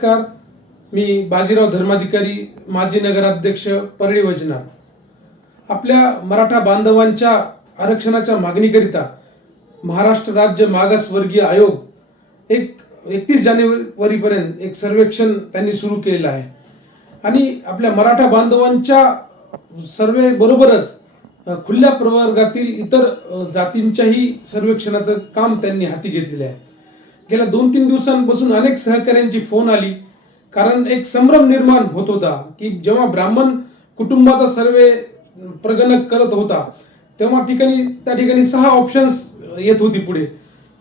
नमस्कार. मी बाजीराव धर्माधिकारी माजी नगराध्यक्ष परळी वैजनाथ आपल्या मराठा बांधवांच्या आरक्षणाच्या मागणीकरिता महाराष्ट्र राज्य मागासवर्गीय आयोग एक एकतीस जानेवारीपर्यंत एक सर्वेक्षण त्यांनी सुरू केलेलं आहे. आणि आपल्या मराठा बांधवांच्या सर्वे बरोबरच खुल्या प्रवर्गातील इतर जातींच्याही सर्वेक्षणाचं काम त्यांनी हाती घेतलेलं आहे. गेल्या दोन तीन दिवसांपासून अनेक सहकाऱ्यांची फोन आली. कारण एक संभ्रम निर्माण होत होता की जेव्हा ब्राह्मण कुटुंबाचा सर्वे प्रगणक करत होता तेव्हा ठिकाणी त्या ठिकाणी सहा ऑप्शन्स येत होती पुढे.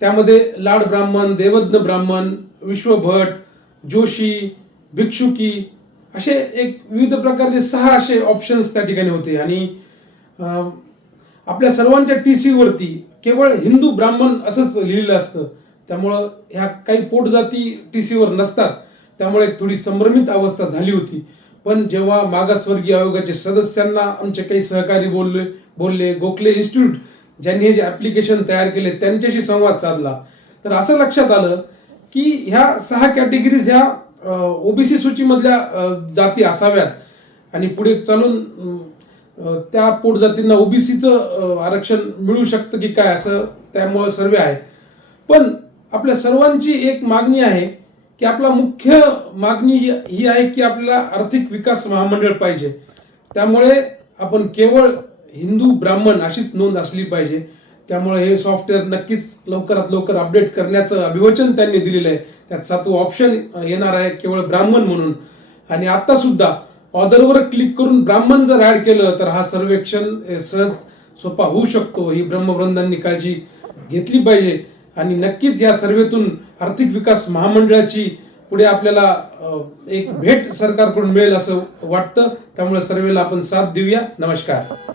त्यामध्ये लाड ब्राह्मण देवज्ञ ब्राह्मण विश्वभट जोशी भिक्षुकी असे एक विविध प्रकारचे सहा असे ऑप्शन्स त्या ठिकाणी होते. आणि आपल्या सर्वांच्या टी सीवरती केवळ हिंदू ब्राह्मण असंच लिहिलेलं असतं. त्यामुळं ह्या काही पोटजाती टी सीवर नसतात. त्यामुळे एक थोडी संभ्रमित अवस्था झाली होती. पण जेव्हा मागासवर्गीय आयोगाचे सदस्यांना आमचे काही सहकारी बोलले बोलले गोखले इन्स्टिट्यूट ज्यांनी हे जे ॲप्लिकेशन तयार केले त्यांच्याशी संवाद साधला. तर असं लक्षात आलं की ह्या सहा कॅटेगरीज ह्या ओबीसी सूचीमधल्या जाती असाव्यात. आणि पुढे चालून त्या पोटजातींना ओबीसीचं आरक्षण मिळू शकतं की काय असं त्यामुळं सर्वे आहे. पण आपल्या सर्वांची एक मागणी आहे की आपला मुख्य मागणी ही ही आहे की आपल्याला आर्थिक विकास महामंडळ पाहिजे. त्यामुळे आपण केवळ हिंदू ब्राह्मण अशीच नोंद असली पाहिजे. त्यामुळे हे सॉफ्टवेअर नक्कीच लवकरात लवकर अपडेट करण्याचं अभिवचन त्यांनी दिलेलं आहे. त्यात सातवं ऑप्शन येणार आहे केवळ ब्राह्मण म्हणून. आणि आता सुद्धा ऑर्डरवर क्लिक करून ब्राह्मण जर ॲड केलं तर हा सर्वेक्षण सहज सोपा होऊ शकतो. ही ब्रह्मवृंदांनी काळजी घेतली पाहिजे. आणि नक्कीच या सर्वेतून आर्थिक विकास महामंडळाची पुढे आपल्याला एक भेट सरकारकडून मिळेल असं वाटतं. त्यामुळे सर्वेला आपण साथ देऊया. नमस्कार.